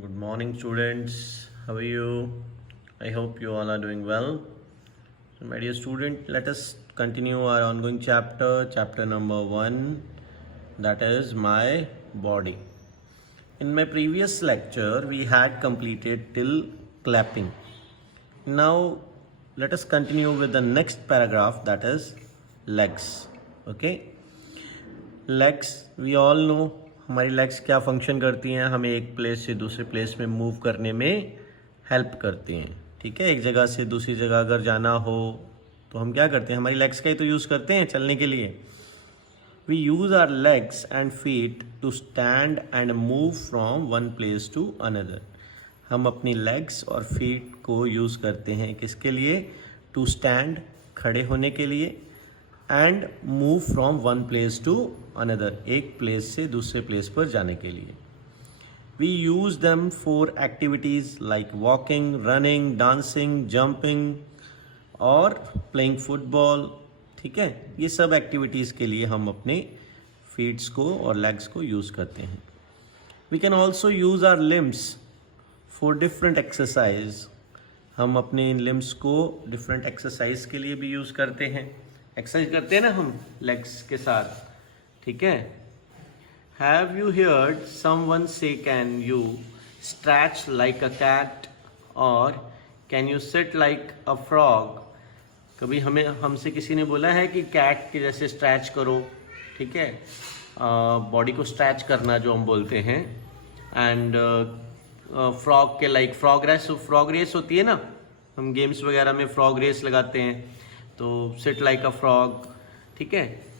Good morning, students. How are you? I hope you all are doing well. So, my dear student, let us continue our ongoing chapter number 1, that is my body. In my previous lecture, we had completed till clapping. Now, let us continue with the next paragraph, that is legs. Okay. Legs we all know हमारी legs क्या function करती हैं, हमें एक place से दूसरे place में move करने में हेल्प करती हैं. ठीक है, एक जगह से दूसरी जगह अगर जाना हो तो हम क्या करते हैं, हमारी लेग्स का ही तो यूज़ करते हैं चलने के लिए. We use our legs and feet to stand and move from one place to another. हम अपनी लेग्स और फीट को यूज़ करते हैं किसके लिए, टू स्टैंड खड़े होने के लिए, and move from one place to another एक प्लेस से दूसरे प्लेस पर जाने के लिए. We use them for activities like walking, running, dancing, jumping और प्लेइंग फुटबॉल. ठीक है, ये सब एक्टिविटीज़ के लिए हम अपने फीट्स को और लेग्स को यूज़ करते हैं. We can also use our limbs for different exercise. हम अपने इन लिम्स को डिफरेंट एक्सरसाइज के लिए भी यूज़ करते हैं. एक्सरसाइज करते हैं ना हम लेग्स के साथ. ठीक है. हैव यू हियर्ड समवन से can you stretch like a cat और can you sit like a frog. कभी हमसे किसी ने बोला है कि कैट के जैसे स्ट्रैच करो. ठीक है, बॉडी को स्ट्रैच करना जो हम बोलते हैं. एंड फ्रॉग के लाइक फ्रॉग रेस होती है ना, हम गेम्स वगैरह में फ्रॉग रेस लगाते हैं, तो सिट लाइक अ फ्रॉग. ठीक है.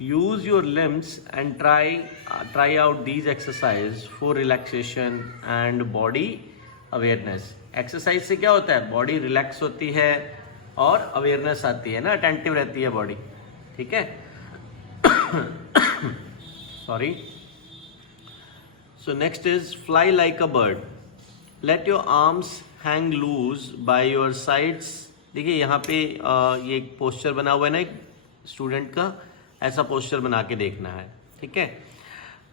Use your limbs and try out these exercise for relaxation and body awareness. Exercise से क्या होता है, बॉडी रिलैक्स होती है और अवेयरनेस आती है ना, अटेंटिव रहती है बॉडी. ठीक है. Sorry. So next is fly like a bird. Let your arms hang loose by your sides. देखिए यहाँ पे ये एक पोस्चर बना हुआ है ना एक स्टूडेंट का, ऐसा पोस्चर बना के देखना है. ठीक है.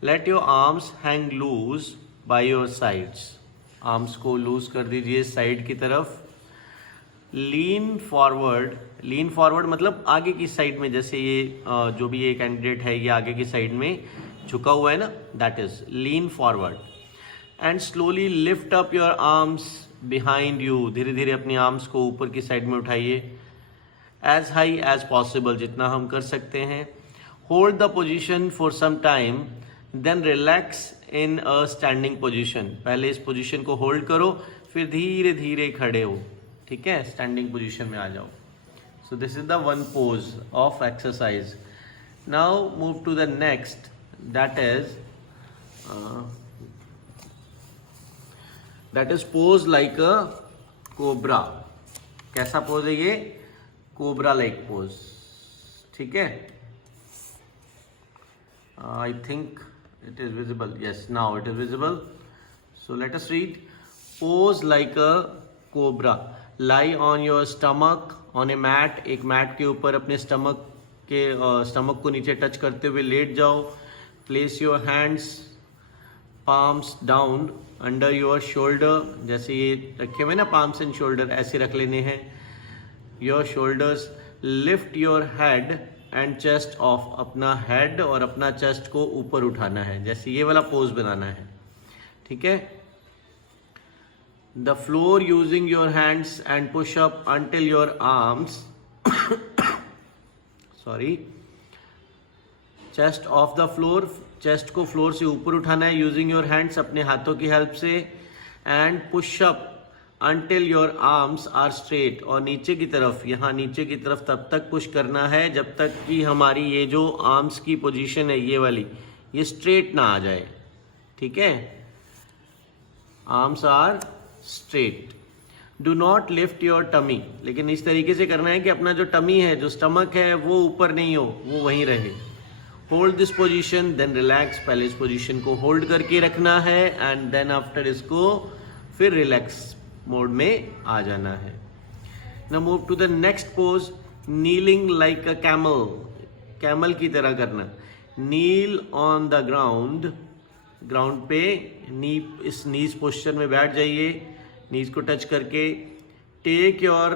Let your arms hang loose by your sides. Arms को लूज कर दीजिए साइड की तरफ. लीन फॉरवर्ड मतलब आगे की साइड में, जैसे ये जो भी ये कैंडिडेट है ये आगे की साइड में झुका हुआ है ना, that is lean forward. And slowly lift up your arms behind you. धीरे धीरे अपनी आर्म्स को ऊपर की साइड में उठाइए. एज हाई एज पॉसिबल, जितना हम कर सकते हैं. Hold the position for some time, then relax in a standing position. पहले इस पोजिशन को होल्ड करो, फिर धीरे धीरे खड़े हो. ठीक है, स्टैंडिंग पोजिशन में आ जाओ. So this is the one pose of exercise. Now move to the next, that is pose like a cobra. कैसा पोज है ये, कोबरा लाइक पोज. ठीक है. I think it is visible. Yes, now it is visible. So let us read. Pose like a cobra. Lie on your stomach on a mat. एक mat के ऊपर अपने stomach को नीचे टच करते हुए लेट जाओ. Place your hands palms down under your shoulder. जैसे ये रखे हुए ना पाम्स एंड शोल्डर, ऐसे रख लेने हैं your shoulders. Lift your head and chest of. अपना हेड और अपना चेस्ट को ऊपर उठाना है, जैसे ये वाला पोज बनाना है. ठीक है. The floor using your hands and push up until your arms sorry chest of the floor. Chest को फ्लोर से ऊपर उठाना है यूजिंग योर हैंड्स, अपने हाथों की हेल्प से. And push up until your arms are straight. और नीचे की तरफ, यहाँ नीचे की तरफ तब तक पुश करना है जब तक कि हमारी ये जो आर्म्स की पोजीशन है ये वाली, ये स्ट्रेट ना आ जाए. ठीक है. Arms are straight. Do not lift your tummy. लेकिन इस तरीके से करना है कि अपना जो टमी है, जो स्टमक है, वो ऊपर नहीं हो, वो वहीं रहे. Hold this position then relax. पहले इस पोजीशन को होल्ड करके रखना है एंड देन आफ्टर इसको फिर रिलैक्स मोड में आ जाना है. Now move to the next pose, kneeling like a camel. Camel की तरह करना. Kneel on the ground ground पे इस नीज पोस्चर में बैठ जाइए, नीज को टच करके। Take your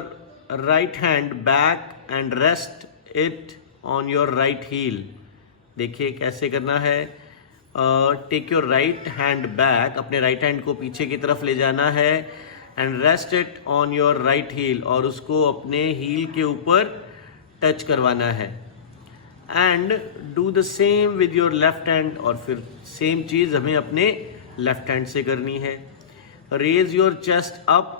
right hand back and rest it on your right heel. देखिए कैसे करना है। Take your right hand back, अपने राइट हैंड को पीछे की तरफ ले जाना है, and rest it on your right heel, और उसको अपने हील के ऊपर टच करवाना है। And do the same with your left hand, और फिर सेम चीज हमें अपने लेफ्ट हैंड से करनी है। रेज योर चेस्ट अप,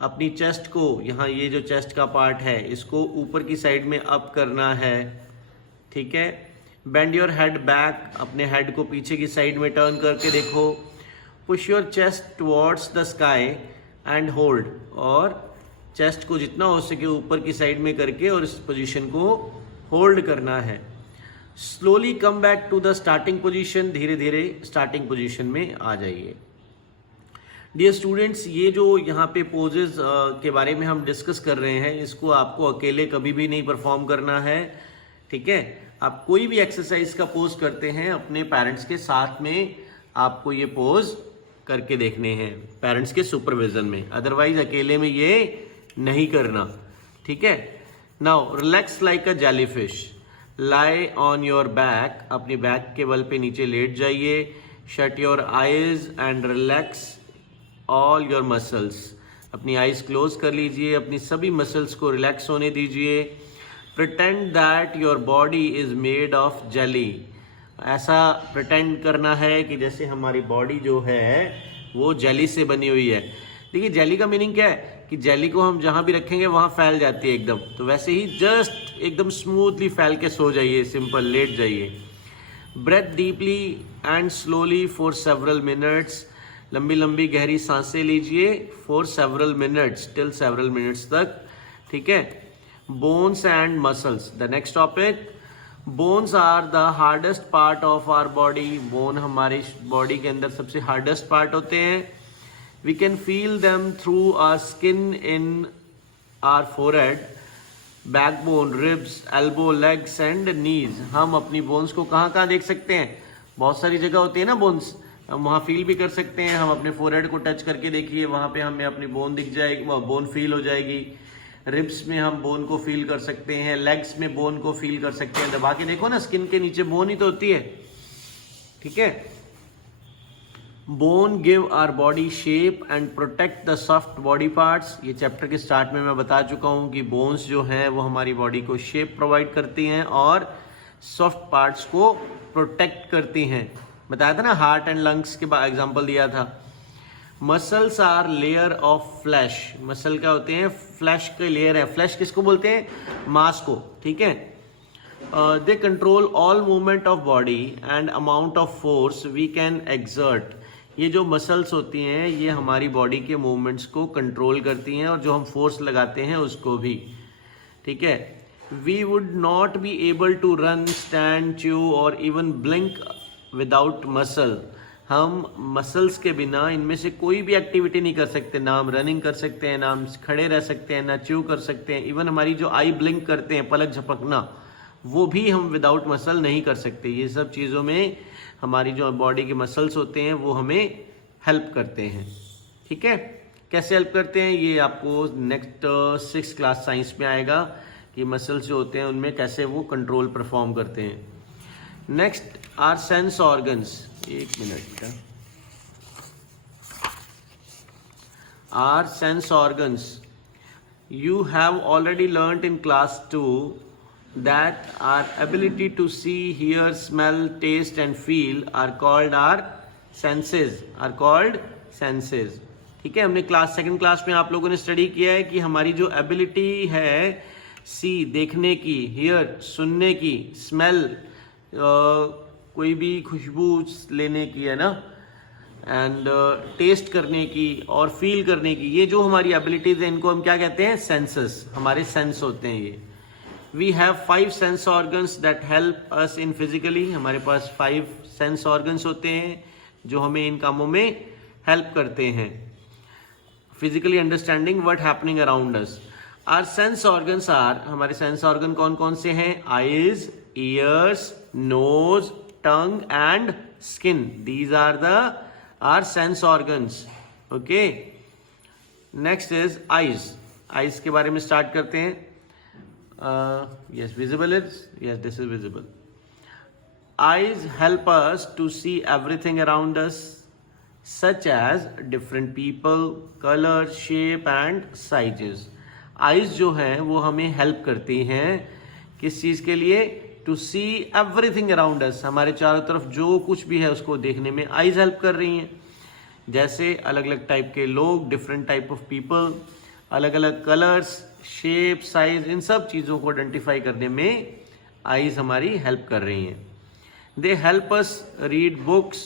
अपनी चेस्ट को, यहाँ ये जो चेस्ट का पार्ट है इसको ऊपर की साइड में अप करना है, ठीक है। बेंड योर हेड बैक, अपने हेड को पीछे की साइड में टर्न करके देखो। Push your chest towards the sky and hold, और चेस्ट को जितना हो सके ऊपर की साइड में करके और इस पोजीशन को होल्ड करना है। Slowly come back to the starting position, धीरे धीरे स्टार्टिंग पोजीशन में आ जाइए। डियर स्टूडेंट्स, ये जो यहाँ पे पोजेस के बारे में हम डिस्कस कर रहे हैं, इसको आपको अकेले कभी भी नहीं परफॉर्म करना है, ठीक है। आप कोई भी एक्सरसाइज का पोज करते हैं अपने पेरेंट्स के साथ में आपको ये पोज करके देखने हैं, पेरेंट्स के सुपरविजन में, अदरवाइज अकेले में ये नहीं करना, ठीक है। Now relax like a jellyfish, lie on your back, अपनी बैक के बल पे नीचे लेट जाइए। Shut your eyes and relax all your muscles, अपनी आईज क्लोज कर लीजिए, अपनी सभी मसल्स को रिलैक्स होने दीजिए। Pretend that your body is made of jelly, ऐसा प्रिटेंड करना है कि जैसे हमारी बॉडी जो है वो जेली से बनी हुई है। देखिए जेली का मीनिंग क्या है कि जेली को हम जहां भी रखेंगे वहां फैल जाती है एकदम, तो वैसे ही जस्ट एकदम स्मूथली फैल के सो जाइए, सिंपल लेट जाइए। Breathe deeply and slowly for several minutes, लंबी लंबी गहरी सांसें लीजिए for several minutes, till several minutes तक, ठीक है। Bones and muscles, the next topic. Bones are the hardest part of our body, bone हमारी बॉडी के अंदर सबसे हार्डेस्ट पार्ट होते हैं। We can feel them through our skin in our forehead, backbone, ribs, elbow, legs and knees. हम अपनी bones को कहाँ कहाँ देख सकते हैं? बहुत सारी जगह होती है ना बोन्स, हम वहाँ फील भी कर सकते हैं। हम अपने फोरहेड को टच करके देखिए, वहाँ पे हमें अपनी बोन दिख जाएगी, बोन फील हो जाएगी। रिब्स में हम बोन को फील कर सकते हैं, लेग्स में बोन को फील कर सकते हैं। दबा के देखो ना, स्किन के नीचे बोन ही तो होती है, ठीक है। Bone give our body shape and protect the soft body parts. ये चैप्टर के स्टार्ट में मैं बता चुका हूं कि बोन्स जो हैं वो हमारी बॉडी को शेप प्रोवाइड करती हैं और सॉफ्ट पार्ट्स को प्रोटेक्ट करती हैं। बताया था ना, हार्ट एंड लंग्स के एग्जांपल दिया था। Muscles are layer of flesh, muscle क्या होते हैं? फ्लैश के लेयर है। फ्लैश किसको बोलते हैं? मांस को, ठीक है। They control all movement of body and amount of force we can exert. ये जो मसल्स होती हैं ये हमारी बॉडी के मूवमेंट्स को कंट्रोल करती हैं और जो हम फोर्स लगाते हैं उसको भी, ठीक है। We would not be able to run, stand, chew और इवन ब्लिंक विदाउट मसल। हम मसल्स के बिना इनमें से कोई भी एक्टिविटी नहीं कर सकते, ना हम रनिंग कर सकते हैं, ना हम खड़े रह सकते हैं, ना च्यू कर सकते हैं। इवन हमारी जो आई ब्लिंक करते हैं, पलक झपकना, वो भी हम विदाउट मसल नहीं कर सकते। ये सब चीज़ों में हमारी जो बॉडी के मसल्स होते हैं वो हमें हेल्प करते हैं, ठीक है। कैसे हेल्प करते हैं ये आपको नेक्स्ट 6th क्लास साइंस में आएगा कि मसल्स जो होते हैं उनमें कैसे वो कंट्रोल परफॉर्म करते हैं। नेक्स्ट आर सेंस ऑर्गन्स, एक मिनट, are sense organs. You have already learnt in class 2 that our ability to see, hear, smell, taste and feel are called our senses, are called senses, ठीक है। हमने second class में आप लोगों ने study किया है कि हमारी जो एबिलिटी है सी, देखने की, हियर, सुनने की, स्मेल, कोई भी खुशबू लेने की है ना, एंड टेस्ट करने की और फील करने की, ये जो हमारी एबिलिटीज है इनको हम क्या कहते हैं? सेंसेस, हमारे सेंस होते हैं ये। We have 5 sense organs that help us in physically. हमारे पास 5 सेंस ऑर्गन्स होते हैं जो हमें इन कामों में हेल्प करते हैं, physically understanding what happening around us. Our sense organs are, हमारे सेंस ऑर्गन कौन कौन से हैं? Eyes, ears, nose, tongue and skin. These are our sense organs. Okay. Next is eyes. Eyes के बारे में start करते हैं. Yes, visible is, yes, this is visible. Eyes help us to see everything around us, such as different people, color, shape and sizes. Eyes जो हैं वो हमें help करती हैं किस चीज़ के लिए? To see everything around us. हमारे चारों तरफ जो कुछ भी है उसको देखने में eyes help कर रही हैं. जैसे अलग अलग टाइप के लोग, डिफरेंट टाइप ऑफ पीपल, अलग अलग कलर्स, शेप, साइज, इन सब चीज़ों को आइडेंटिफाई करने में आईज हमारी हेल्प कर रही हैं. They help us read books.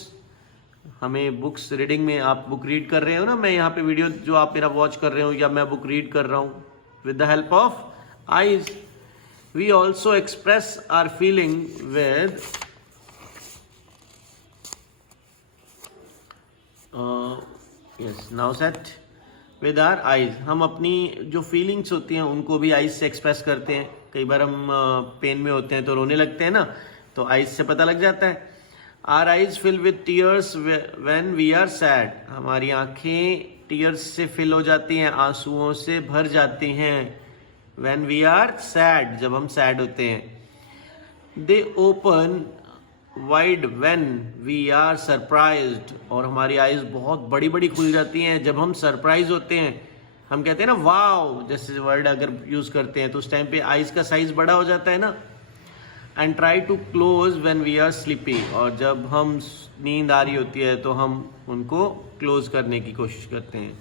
हमें बुक्स रीडिंग में, आप बुक रीड कर रहे हो ना, मैं यहाँ पे वीडियो जो आप मेरा वॉच कर रहे हो या मैं बुक रीड कर रहा हूँ with the help of eyes. We also express our feeling with yes now set with our eyes. हम अपनी जो फीलिंग्स होती हैं उनको भी आइज से एक्सप्रेस करते हैं. कई बार हम पेन में होते हैं तो रोने लगते हैं ना, तो आइज से पता लग जाता है. Our eyes fill with tears when we are sad. हमारी आंखें टीयर्स से फिल हो जाती हैं, आंसुओं से भर जाती हैं. व्हेन वी आर सैड, जब हम सैड होते हैं. They open wide when we are surprised. और हमारी आइज बहुत बड़ी बड़ी खुल जाती हैं जब हम सरप्राइज होते हैं. हम कहते हैं ना वाव, जैसे वर्ड अगर यूज करते हैं तो उस टाइम पे आइज का साइज बड़ा हो जाता है ना. And try to close when we are sleepy. और जब हम नींद आ रही होती है तो हम उनको क्लोज करने की कोशिश करते हैं.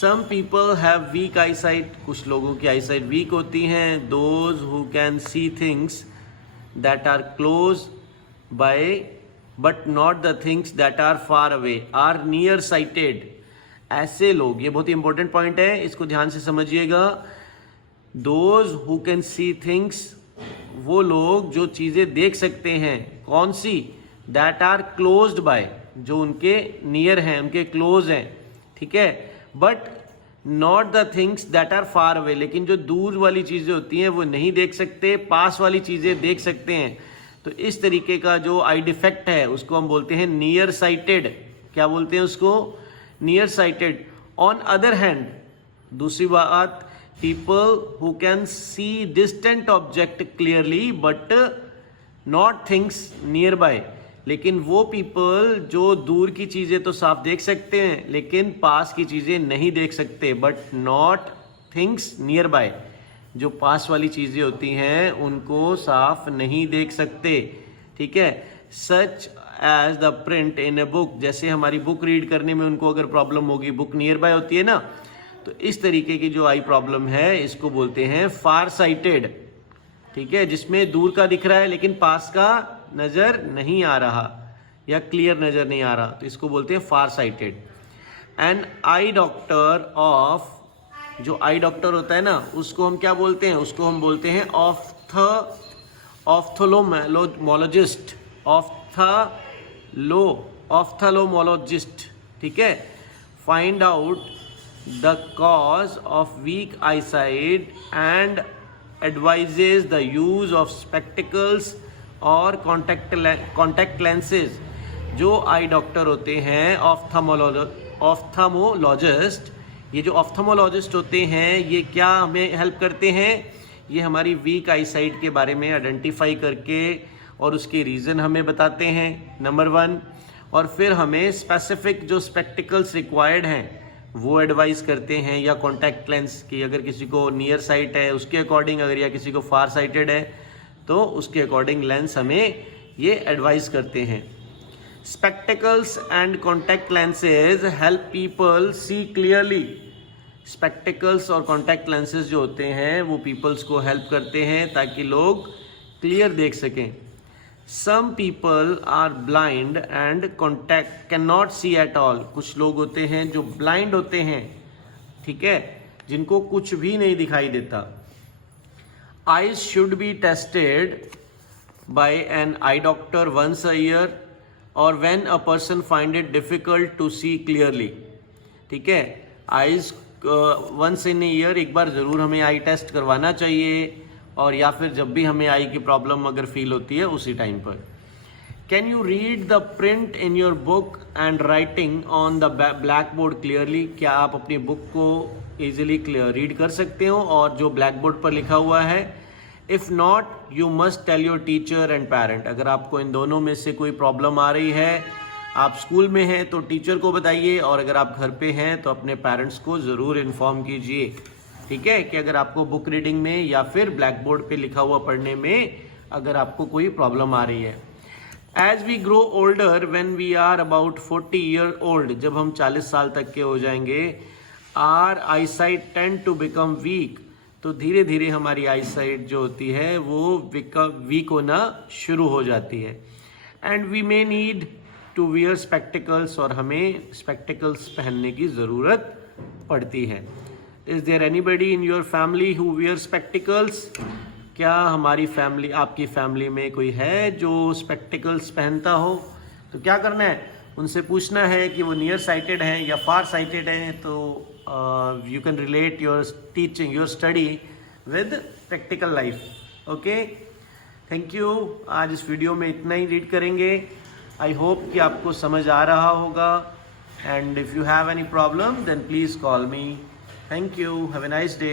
Some people have weak eye sight. कुछ लोगों की आई साइट वीक होती हैं. Those who can see things that are close by but not the things that are far away are near sighted. ऐसे लोग, ये बहुत ही इंपॉर्टेंट पॉइंट है, इसको ध्यान से समझिएगा. those who can see things, वो लोग जो चीजें देख सकते हैं. कौन सी? that are closed by, जो उनके नियर हैं, उनके क्लोज हैं. ठीक है. but not the things that are far away. लेकिन जो दूर वाली चीजें होती हैं वो नहीं देख सकते, पास वाली चीजें देख सकते हैं. तो इस तरीके का जो आई डिफेक्ट है उसको हम बोलते हैं नियर साइटेड. क्या बोलते हैं उसको? Near sighted. On other hand, दूसरी बात, people who can see distant object clearly but not things near by. लेकिन वो पीपल जो दूर की चीजें तो साफ देख सकते हैं लेकिन पास की चीजें नहीं देख सकते. But not things near bye, जो पास वाली चीजें होती हैं उनको साफ नहीं देख सकते. ठीक है. Such as the print in a book. जैसे हमारी बुक रीड करने में उनको अगर प्रॉब्लम होगी, बुक नियर बाय होती है ना, तो इस तरीके की जो आई प्रॉब्लम है इसको बोलते हैं फार साइटेड. ठीक है. जिसमें दूर का दिख रहा है लेकिन पास का नजर नहीं आ रहा या क्लियर नजर नहीं आ रहा, तो इसको बोलते हैं farsighted. An eye doctor of, जो आई डॉक्टर होता है ना उसको हम क्या बोलते हैं? उसको हम बोलते हैं ऑफ्थेल्मोलॉजिस्ट. ऑफ्थेल्मोलॉजिस्ट. ठीक है. Find out the cause of weak eye sight and advises the use of spectacles और कॉन्टैक्ट लेंसेज. जो आई डॉक्टर होते हैं ऑफ्थेल्मोलॉजिस्ट, ये जो ऑफ्थेल्मोलॉजिस्ट होते हैं ये क्या हमें हेल्प करते हैं? ये हमारी वीक आई साइट के बारे में आइडेंटिफाई करके और उसके रीज़न हमें बताते हैं, नंबर 1. और फिर हमें स्पेसिफिक जो स्पेक्टिकल्स रिक्वायर्ड हैं वो एडवाइस करते हैं, या कॉन्टैक्ट लेंस की अगर किसी को नियर साइट है उसके अकॉर्डिंग, अगर या किसी को फार साइटेड है तो उसके अकॉर्डिंग लेंस हमें ये एडवाइस करते हैं. Spectacles and contact lenses help people see clearly. Spectacles और contact lenses जो होते हैं वो peoples को help करते हैं ताकि लोग clear देख सकें. Some people are blind and cannot see at all. कुछ लोग होते हैं जो blind होते हैं, ठीक है, जिनको कुछ भी नहीं दिखाई देता. Eyes should be tested by an eye doctor once a year और when a person find it difficult to see clearly. ठीक है. आइज वंस इन ईयर एक बार ज़रूर हमें आई टेस्ट करवाना चाहिए, और या फिर जब भी हमें आई की प्रॉब्लम अगर फील होती है उसी टाइम पर. Can you read the print in your book and writing on the blackboard clearly? क्या आप अपनी बुक को easily रीड कर सकते हो और जो ब्लैकबोर्ड पर लिखा हुआ है? If not, you must tell your teacher and parent. अगर आपको इन दोनों में से कोई प्रॉब्लम आ रही है, आप स्कूल में हैं तो टीचर को बताइए, और अगर आप घर पे हैं तो अपने पेरेंट्स को ज़रूर इन्फॉर्म कीजिए, ठीक है, कि अगर आपको बुक रीडिंग में या फिर ब्लैकबोर्ड पे लिखा हुआ पढ़ने में अगर आपको कोई प्रॉब्लम आ रही है. As we grow older, when we are about 40 years old, जब हम 40 साल तक के हो जाएंगे, our eyesight tend to become weak. तो धीरे धीरे हमारी eyesight जो होती है वो वीक होना शुरू हो जाती है. And we may need to wear spectacles, और हमें spectacles पहनने की ज़रूरत पड़ती है. Is there anybody in your family who wears spectacles? क्या हमारी फैमिली, आपकी फैमिली में कोई है जो स्पेक्टिकल्स पहनता हो? तो क्या करना है, उनसे पूछना है कि वो नियर साइटेड हैं या फार साइटेड हैं. तो you can relate your teaching, your study with practical life. Okay, thank you. आज इस वीडियो में इतना ही रीड करेंगे. आई होप कि आपको समझ आ रहा होगा. And if you have any problem then please call me. Thank you. Have a nice day.